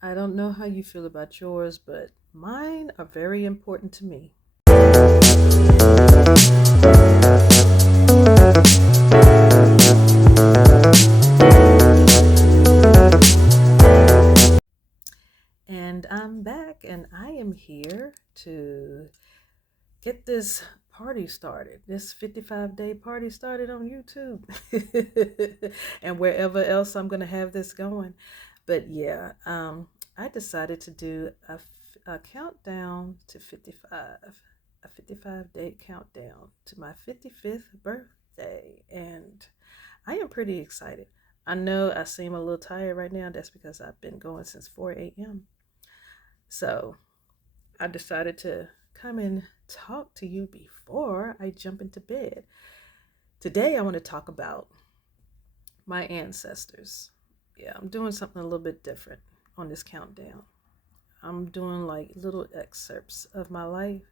I don't know how you feel about yours, but mine are very important to me. And I'm back, and I am here to get this party started, this 55-day party started on YouTube and wherever else I'm going to have this going. But yeah, I decided to do a countdown to 55, a 55-day countdown to my 55th birthday. And I am pretty excited. I know I seem a little tired right now. That's because I've been going since 4 a.m. So I decided to come and talk to you before I jump into bed. Today, I want to talk about my ancestors. Yeah, I'm doing something a little bit different on this countdown. I'm doing like little excerpts of my life.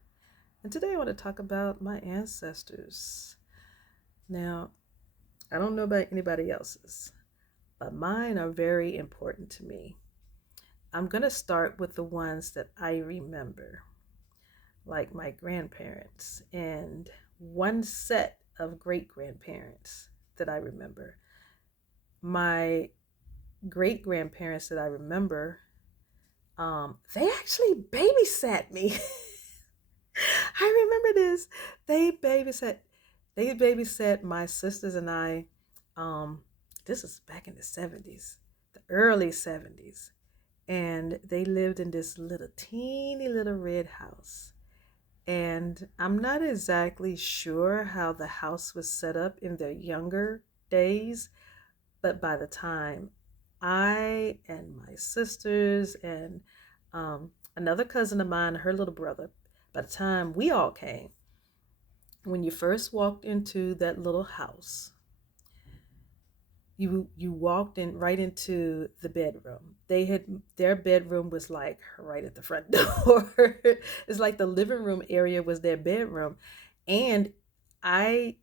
And today, I want to talk about my ancestors. Now, I don't know about anybody else's, but mine are very important to me. I'm going to start with the ones that I remember, like my grandparents and one set of great grandparents that I remember. My great grandparents that I remember, they actually babysat me. I remember this. They babysat. They babysat my sisters and I. Um, this was back in the 70s, the early 70s, and they lived in this little teeny little red house. And I'm not exactly sure how the house was set up in their younger days, but by the time I and my sisters and another cousin of mine, her little brother, by the time we all came, when you first walked into that little house, you walked in right into the bedroom. Their bedroom was like right at the front door. It's like the living room area was their bedroom, and I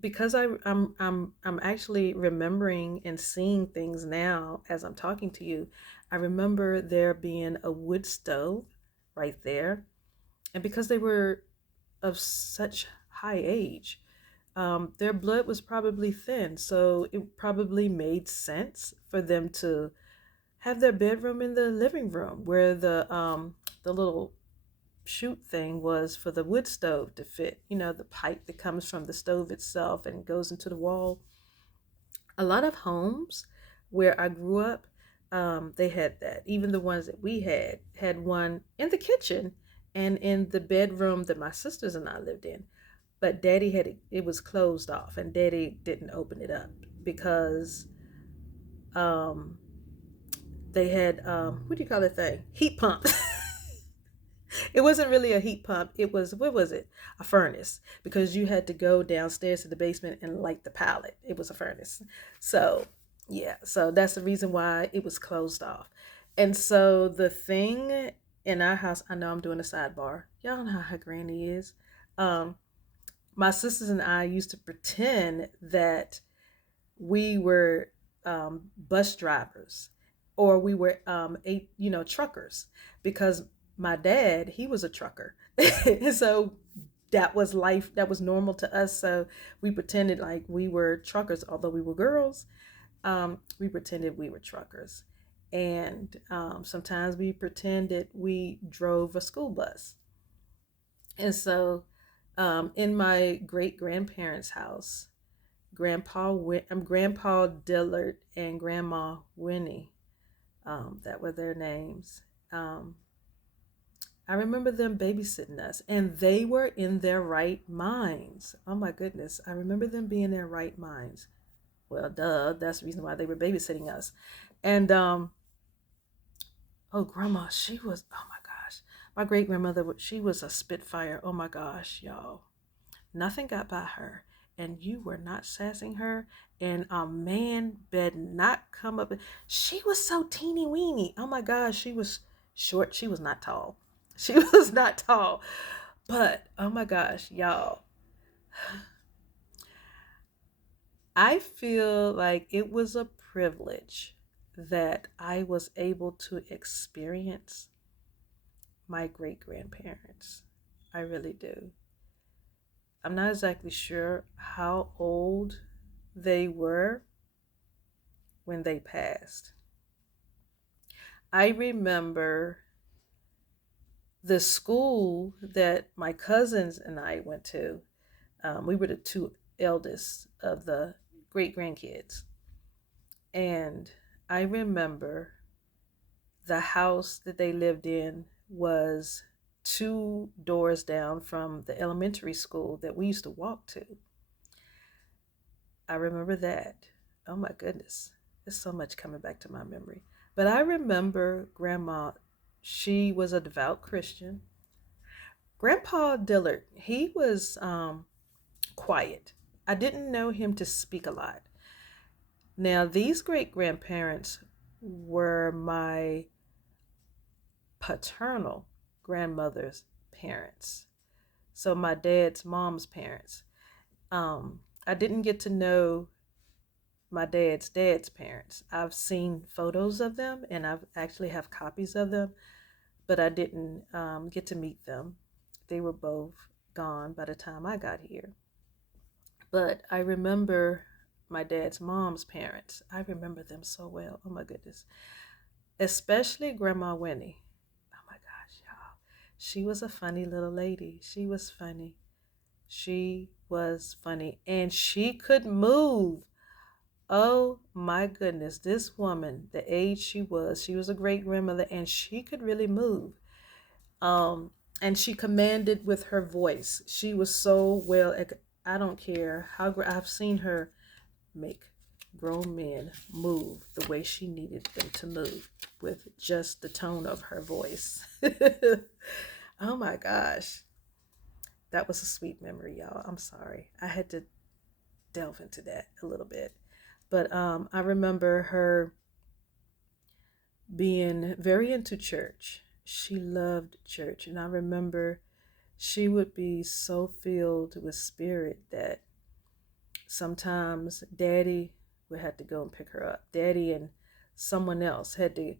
because I'm actually remembering and seeing things now as I'm talking to you. I remember there being a wood stove right there, and because they were of such high age, their blood was probably thin, so it probably made sense for them to have their bedroom in the living room where the little chute thing was for the wood stove to fit. You know, the pipe that comes from the stove itself and goes into the wall. A lot of homes where I grew up, they had that. Even the ones that we had one in the kitchen and in the bedroom that my sisters and I lived in. But daddy it was closed off, and daddy didn't open it up because um they had what do you call that thing, heat pump. It wasn't really a heat pump, it was, what was it, a furnace, because you had to go downstairs to the basement and light the pallet. It was a furnace. So yeah, so that's the reason why it was closed off. And so the thing in our house, I know I'm doing a sidebar, y'all know how granny is. um my sisters and I used to pretend that we were bus drivers, or we were truckers, because my dad, he was a trucker. So that was life, that was normal to us. So we pretended like we were truckers, although we were girls. We pretended we were truckers, and sometimes we pretended we drove a school bus. And so in my great grandparents' house, Grandpa Dillard and Grandma Winnie, that were their names. Um, I remember them babysitting us, and they were in their right minds. Oh my goodness, I remember them being in their right minds. Well, duh, that's the reason why they were babysitting us. And oh, Grandma, she was, oh my gosh, my great grandmother, she was a spitfire. Oh my gosh, y'all. Nothing got by her, and you were not sassing her, and a man better not come up. She was so teeny weeny. Oh my gosh, she was short. She was not tall. She was not tall. But oh my gosh, y'all, I feel like it was a privilege that I was able to experience my great grandparents. I really do. I'm not exactly sure how old they were when they passed. I remember the school that my cousins and I went to. We were the two eldest of the great grandkids. And I remember the house that they lived in was two doors down from the elementary school that we used to walk to. I remember that. Oh my goodness. There's so much coming back to my memory. But I remember Grandma, she was a devout Christian. Grandpa Dillard, he was quiet. I didn't know him to speak a lot. Now, these great grandparents were my paternal grandmother's parents. So, my dad's mom's parents. I didn't get to know my dad's parents. I've seen photos of them and I've actually have copies of them, but I didn't get to meet them. They were both gone by the time I got here. But I remember my dad's mom's parents. I remember them so well. Oh my goodness. Especially Grandma Winnie. Oh my gosh, y'all. She was a funny little lady. She was funny. She was funny. And she could move. Oh my goodness. This woman, the age she was a great grandmother and she could really move. Um, and she commanded with her voice. She was so well. I don't care how I've seen her make grown men move the way she needed them to move with just the tone of her voice. Oh my gosh. That was a sweet memory, y'all. I'm sorry. I had to delve into that a little bit. But I remember her being very into church. She loved church. And I remember she would be so filled with spirit that sometimes Daddy would have to go and pick her up. Daddy and someone else had to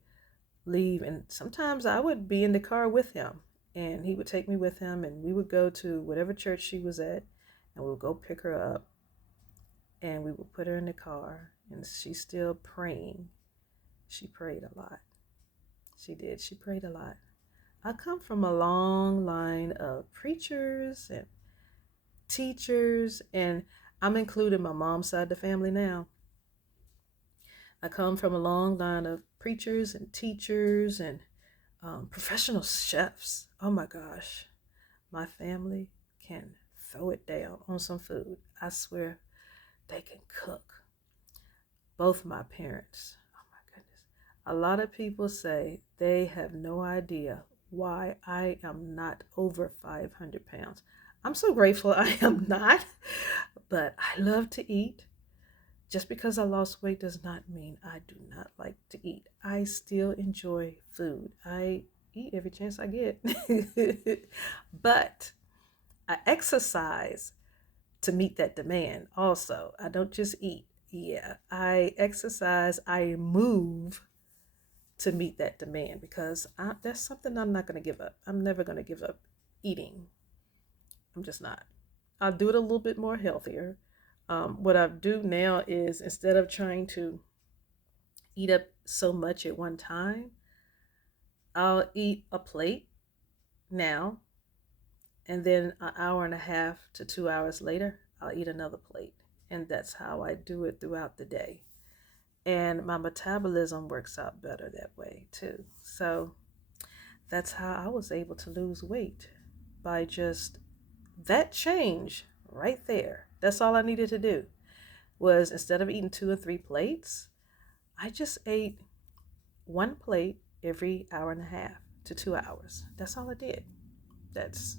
leave. And sometimes I would be in the car with him. And he would take me with him. And we would go to whatever church she was at. And we would go pick her up. And we would put her in the car. And she's still praying. She prayed a lot. She did. She prayed a lot. I come from a long line of preachers and teachers, and I'm including my mom's side of the family now. I come from a long line of preachers and teachers and professional chefs. Oh my gosh, my family can throw it down on some food. I swear they can cook. Both my parents. Oh my goodness. A lot of people say they have no idea why I am not over 500 pounds. I'm so grateful I am not, but I love to eat. Just because I lost weight does not mean I do not like to eat. I still enjoy food. I eat every chance I get. But I exercise to meet that demand also. I don't just eat. Yeah, I exercise, I move to meet that demand because that's something I'm not going to give up. I'm never going to give up eating. I'm just not. I'll do it a little bit more healthier. What I do now is instead of trying to eat up so much at one time, I'll eat a plate now, and then an hour and a half to 2 hours later, I'll eat another plate. And that's how I do it throughout the day. And my metabolism works out better that way too. So that's how I was able to lose weight by just that change right there. That's all I needed to do was instead of eating 2 or 3 plates, I just ate one plate every hour and a half to 2 hours. That's all I did. That's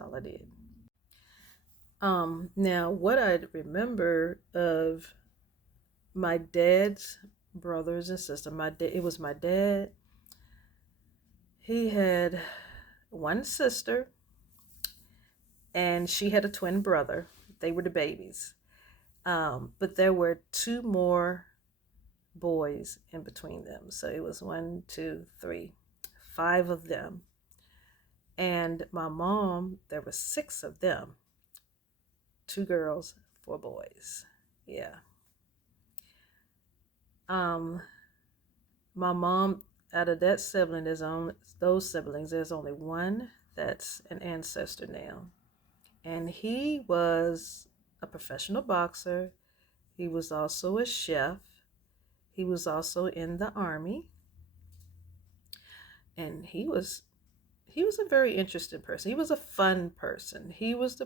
all I did. Now what I remember of my dad's brothers and sisters, it was my dad. He had one sister and she had a twin brother. They were the babies. But there were two more boys in between them. So it was 5 of them. And my mom, there were 6 of them, 2 girls, 4 boys. Yeah. My mom, out of that sibling, those siblings, there's only one that's an ancestor now. And he was a professional boxer. He was also a chef. He was also in the army. And he was a very interesting person. He was a fun person. He was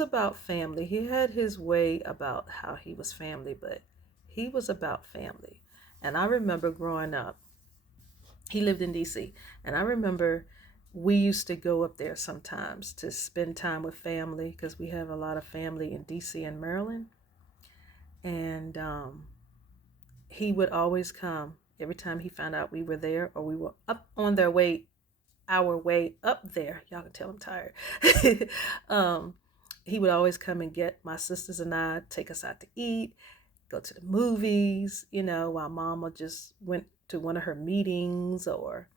about family. He had his way about how he was family, but he was about family. And I remember growing up, he lived in DC, and I remember we used to go up there sometimes to spend time with family because we have a lot of family in DC and Maryland. And he would always come every time he found out we were there or we were up on our way up there. Y'all can tell I'm tired. He would always come and get my sisters and I, take us out to eat, go to the movies, while Mama just went to one of her meetings or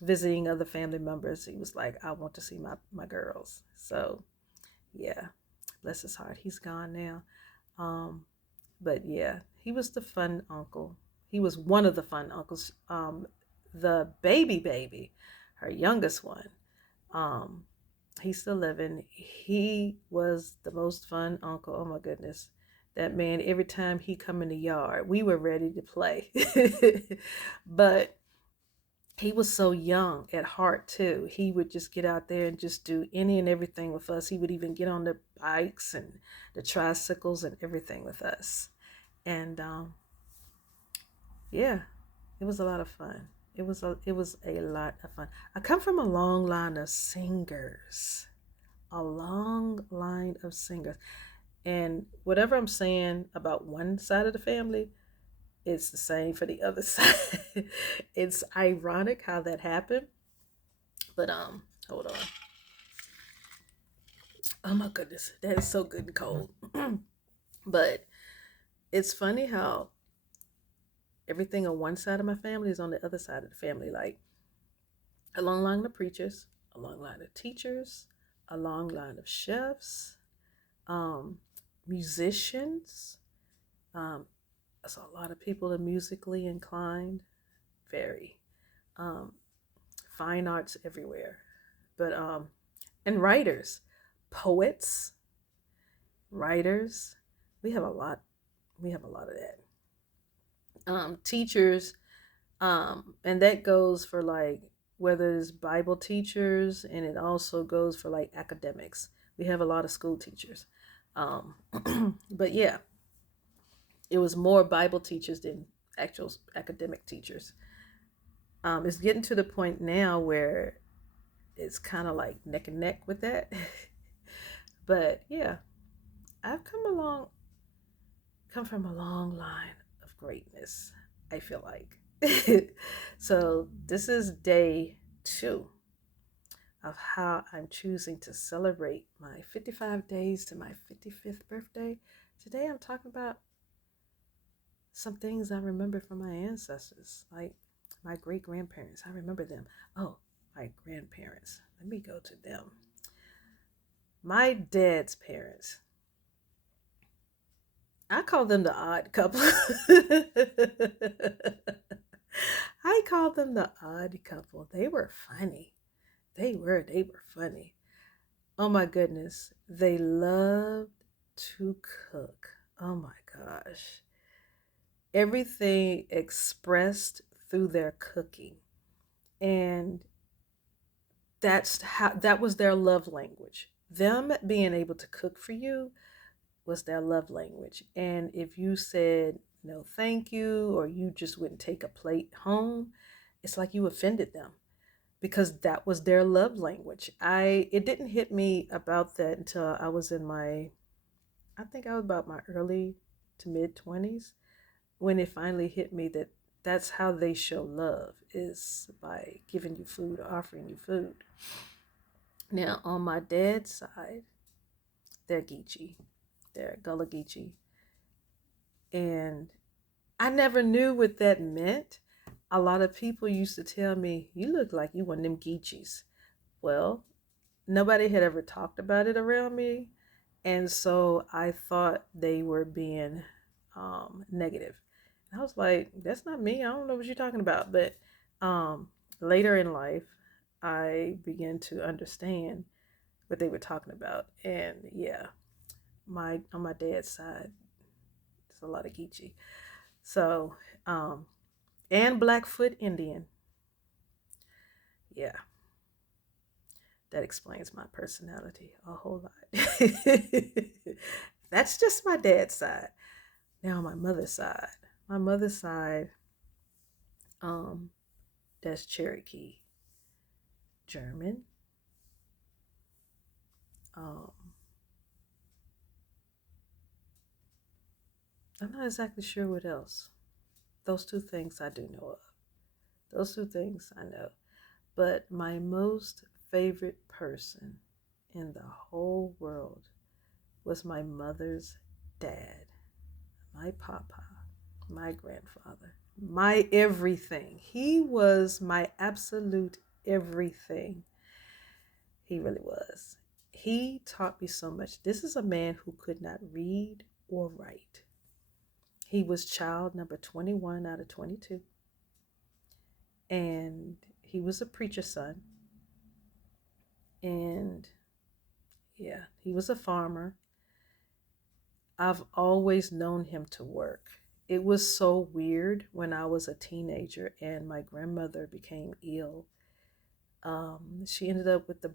visiting other family members. He was like, I want to see my girls. So yeah, bless his heart. He's gone now. But yeah, he was the fun uncle. He was one of the fun uncles. The baby, her youngest one, he's still living. He was the most fun uncle. Oh my goodness. That man, every time he come in the yard, we were ready to play. But he was so young at heart too. He would just get out there and just do any and everything with us. He would even get on the bikes and the tricycles and everything with us. And yeah, it was a lot of fun. It was a lot of fun. I come from a long line of singers. A long line of singers. And whatever I'm saying about one side of the family, it's the same for the other side. It's ironic how that happened. But hold on. Oh my goodness, that is so good and cold. But it's funny how everything on one side of my family is on the other side of the family. Like a long line of preachers, a long line of teachers, a long line of chefs, musicians. So a lot of people are musically inclined, very fine arts everywhere. But and writers, poets, writers. We have a lot. We have a lot of that. Teachers, and that goes for like whether it's Bible teachers, and it also goes for like academics. We have a lot of school teachers. But yeah, it was more Bible teachers than actual academic teachers. It's getting to the point now where it's kind of like neck and neck with that. But yeah, I've come from a long line of greatness, I feel like. So this is day 2 of how I'm choosing to celebrate my 55 days to my 55th birthday. Today I'm talking about some things I remember from my ancestors, like my great grandparents. I remember them. Oh, my grandparents. Let me go to them. My dad's parents. I call them the odd couple. I call them the odd couple. They were funny. They were funny. Oh my goodness. They loved to cook. Oh my gosh. Everything expressed through their cooking. And that was their love language. Them being able to cook for you was their love language. And if you said no thank you, or you just wouldn't take a plate home, it's like you offended them, because that was their love language. It didn't hit me about that until I was in I think I was about my early to mid 20s, when it finally hit me that that's how they show love, is by giving you food, offering you food. Now, on my dad's side, they're Geechee. They're Gullah Geechee. And I never knew what that meant. A lot of people used to tell me, you look like you one of them Geechees. Well, nobody had ever talked about it around me. And so I thought they were being negative. And I was like, that's not me. I don't know what you're talking about. But um, later in life, I began to understand what they were talking about. And yeah, on my dad's side, there's a lot of Geechee. So, um, and Blackfoot Indian. Yeah, that explains my personality a whole lot. That's just my dad's side. Now my mother's side. My mother's side, um, that's Cherokee, German. Um, I'm not exactly sure what else. Those two things I do know of. Those two things I know. But my most favorite person in the whole world was my mother's dad, my papa, my grandfather, my everything. He was my absolute everything. He really was. He taught me so much. This is a man who could not read or write. He was child number 21 out of 22. And he was a preacher's son. And yeah, he was a farmer. I've always known him to work. It was so weird when I was a teenager and my grandmother became ill. She ended up with the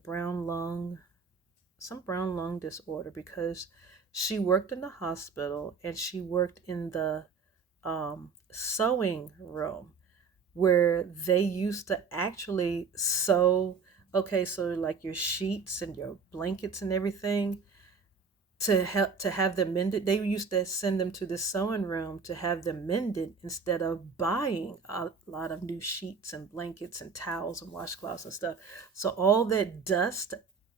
some brown lung disorder because she worked in the hospital and she worked in the sewing room where they used to actually sew. Okay, so like your sheets and your blankets and everything, to help to have them mended, they used to send them to the sewing room to have them mended instead of buying a lot of new sheets and blankets and towels and washcloths and stuff. So all that dust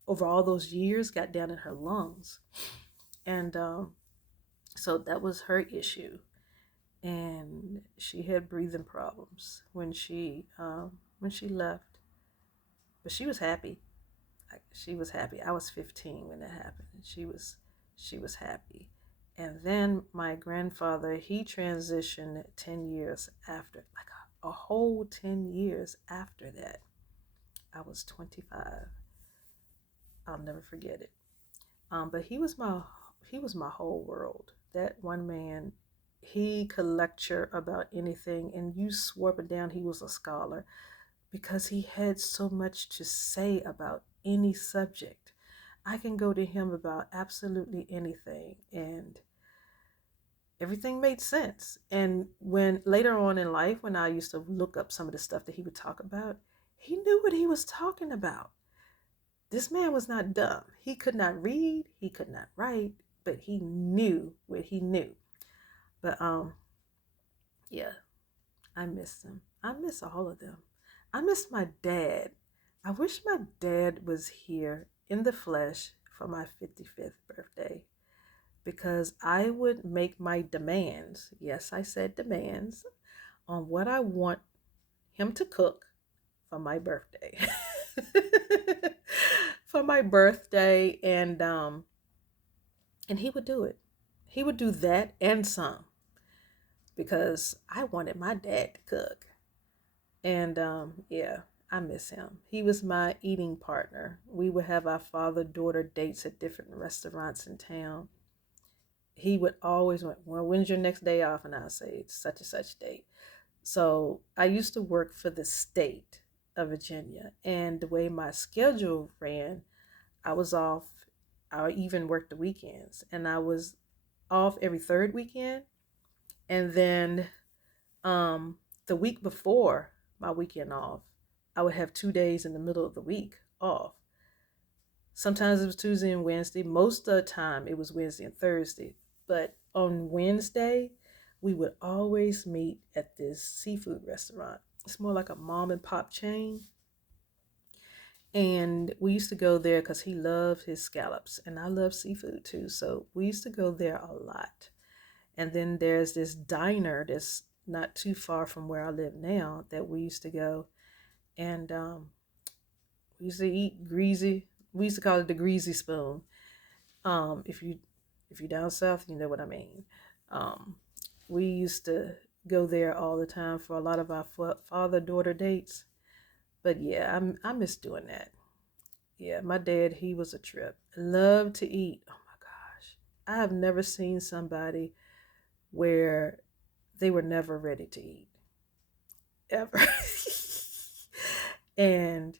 over all those years got down in her lungs, and so that was her issue. And she had breathing problems when she left, but she was happy. She was happy. I was 15 when that happened. And she was happy. And then my grandfather, he transitioned 10 years after, like a whole 10 years after that. I was 25. I'll never forget it. But he was my whole world. That one man, he could lecture about anything, and you swore up and down he was a scholar because he had so much to say about any subject. I can go to him about absolutely anything, and everything made sense. And when later on in life, when I used to look up some of the stuff that he would talk about, he knew what he was talking about. This man was not dumb. He could not read, he could not write, but he knew what he knew. But yeah, I miss them. I miss all of them. I miss my dad. I wish my dad was here in the flesh for my 55th birthday because I would make my demands. Yes, I said demands on what I want him to cook for my birthday. For my birthday, and he would do it. He would do that and some because I wanted my dad to cook. And yeah, I miss him. He was my eating partner. We would have our father-daughter dates at different restaurants in town. He would always want, well, when's your next day off? And I'll say it's such and such date. So I used to work for the state of Virginia, and the way my schedule ran, I was off. I even worked the weekends, and I was off every third weekend. And then the week before my weekend off, I would have 2 days in the middle of the week off. Sometimes it was Tuesday and Wednesday. Most of the time it was Wednesday and Thursday. But on Wednesday, we would always meet at this seafood restaurant. It's more like a mom and pop chain. And we used to go there because he loved his scallops. And I love seafood too. So we used to go there a lot. And then there's this diner, this not too far from where I live now that we used to go, and we used to eat greasy. We used to call it the greasy spoon. If you down south, you know what I mean. Um, we used to go there all the time for a lot of our father daughter dates. But yeah, I miss doing that. Yeah, my dad, he was a trip. Loved to eat. Oh my gosh. I have never seen somebody where they were never ready to eat. Ever. And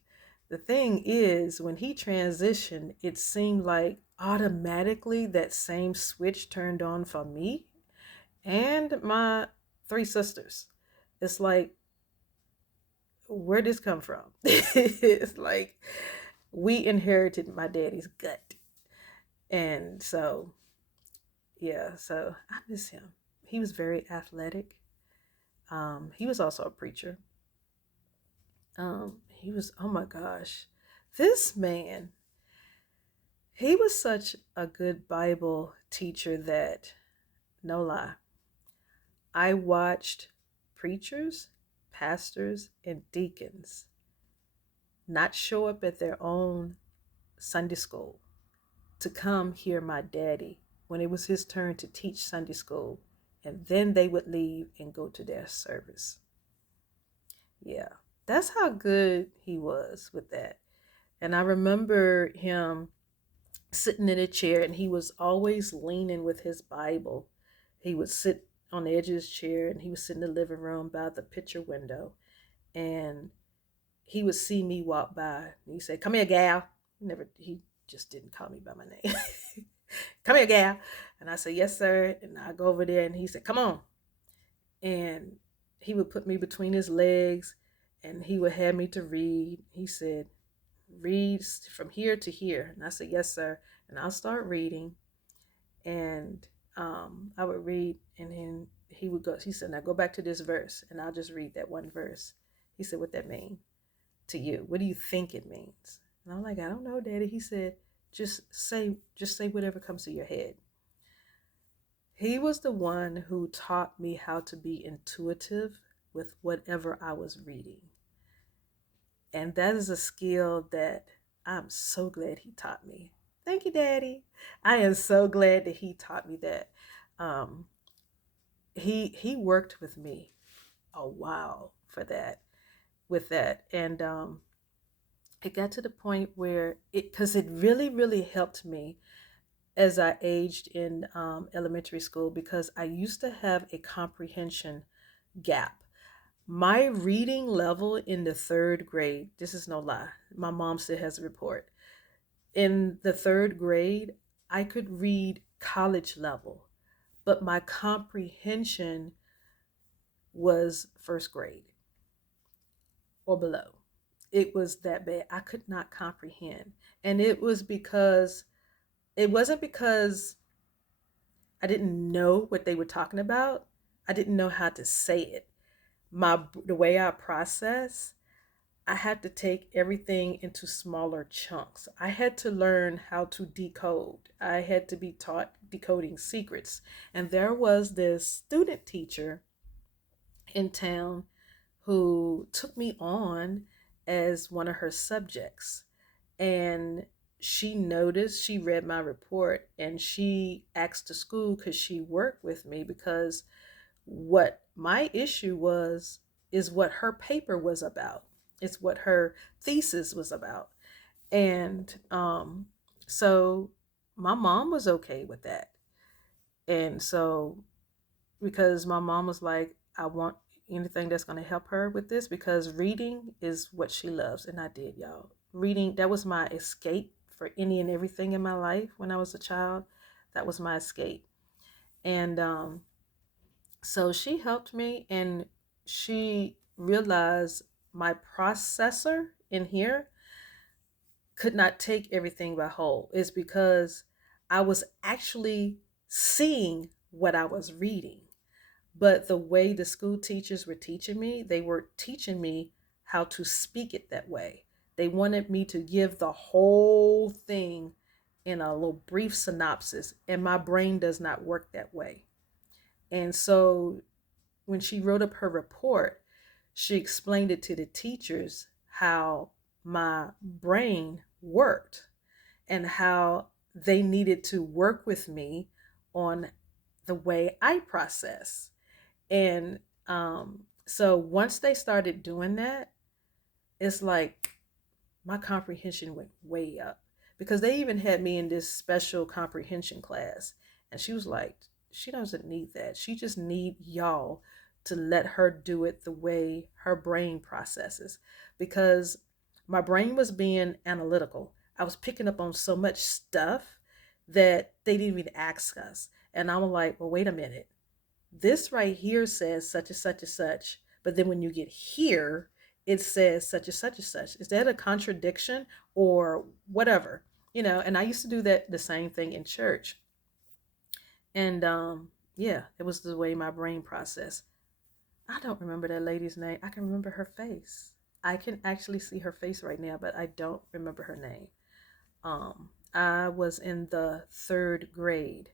the thing is, when he transitioned, it seemed like automatically that same switch turned on for me and my three sisters. It's like, where did this come from? It's like we inherited my daddy's gut. And so, yeah, so I miss him. He was very athletic. He was also a preacher. He was, oh my gosh, this man, he was such a good Bible teacher that, no lie, I watched preachers, pastors, and deacons not show up at their own Sunday school to come hear my daddy when it was his turn to teach Sunday school, and then they would leave and go to their service. Yeah, that's how good he was with that. And I remember him sitting in a chair, and he was always leaning with his Bible. He would sit on the edge of his chair, and he would sit in the living room by the picture window, and he would see me walk by, and he said, "Come here, gal." He just didn't call me by my name. "Come here, gal." And I said, "Yes, sir." And I go over there, and he said, "Come on." And he would put me between his legs, and he would have me to read. He said, "Read from here to here." And I said, "Yes, sir." And I'll start reading, and I would read, and then he would go. He said, "Now go back to this verse," and I'll just read that one verse. He said, "What that mean to you? What do you think it means?" And I'm like, "I don't know, Daddy." He said, just say whatever comes to your head." He was the one who taught me how to be intuitive with whatever I was reading. And that is a skill that I'm so glad he taught me. Thank you, Daddy. I am so glad that he taught me that. Um, he worked with me a while for that, with that, and it got to the point where because it really, really helped me as I aged in elementary school, because I used to have a comprehension gap. My reading level in the third grade, this is no lie, my mom still has a report. In the third grade, I could read college level, but my comprehension was first grade or below. It was that bad. I could not comprehend. And it wasn't because I didn't know what they were talking about. I didn't know how to say it. The way I process, I had to take everything into smaller chunks. I had to learn how to decode. I had to be taught decoding secrets. And there was this student teacher in town who took me on as one of her subjects. And she noticed, she read my report, and she asked the school, because she worked with me, because what my issue was is what her paper was about. It's what her thesis was about. And so my mom was okay with that. And so, because my mom was like, "I want anything that's going to help her with this, because reading is what she loves." And I did, y'all. Reading, that was my escape for any and everything in my life when I was a child. That was my escape. And so she helped me, and she realized my processor in here could not take everything by whole. It's because I was actually seeing what I was reading. But the way the school teachers were teaching me, they were teaching me how to speak it that way. They wanted me to give the whole thing in a little brief synopsis, and my brain does not work that way. And so when she wrote up her report, she explained it to the teachers how my brain worked and how they needed to work with me on the way I process. And so once they started doing that, it's like my comprehension went way up because they even had me in this special comprehension class. And she was like, she doesn't need that. She just need y'all to let her do it the way her brain processes, because my brain was being analytical. I was picking up on so much stuff that they didn't even ask us. And I'm like, well, wait a minute. This right here says such and such and such. But then when you get here, it says such and such and such. Is that a contradiction or whatever? And I used to do that the same thing in church. And yeah, it was the way my brain processed. I don't remember that lady's name. I can remember her face. I can actually see her face right now, but I don't remember her name. I was in the third grade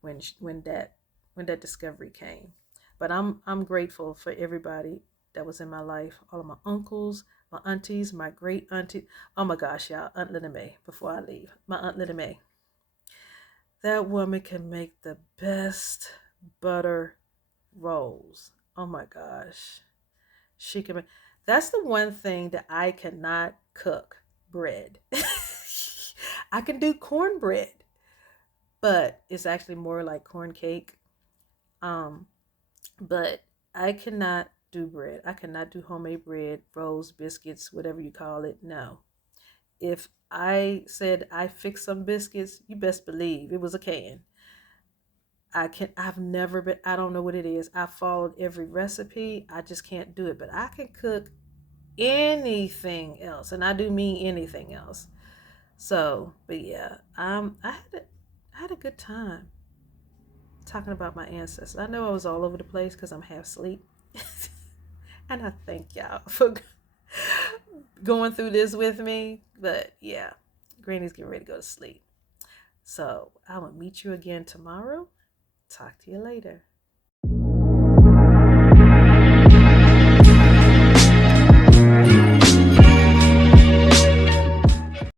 when that discovery came. But I'm grateful for everybody that was in my life. All of my uncles, my aunties, my great auntie. Oh my gosh, y'all, Aunt Lena May. Before I leave, my Aunt Lena May. That woman can make the best butter rolls. Oh my gosh. She can make. That's the one thing that I cannot cook, bread. I can do cornbread, but it's actually more like corn cake. Um, but I cannot do bread. I cannot do homemade bread, rolls, biscuits, whatever you call it. No. If I said I fixed some biscuits, you best believe it was a can. I've never been, I don't know what it is. I followed every recipe. I just can't do it. But I can cook anything else. And I do mean anything else. So, but yeah, I had a good time talking about my ancestors. I know I was all over the place because I'm half asleep. And I thank y'all for going through this with me. But yeah, Granny's getting ready to go to sleep. So I will meet you again tomorrow. Talk to you later.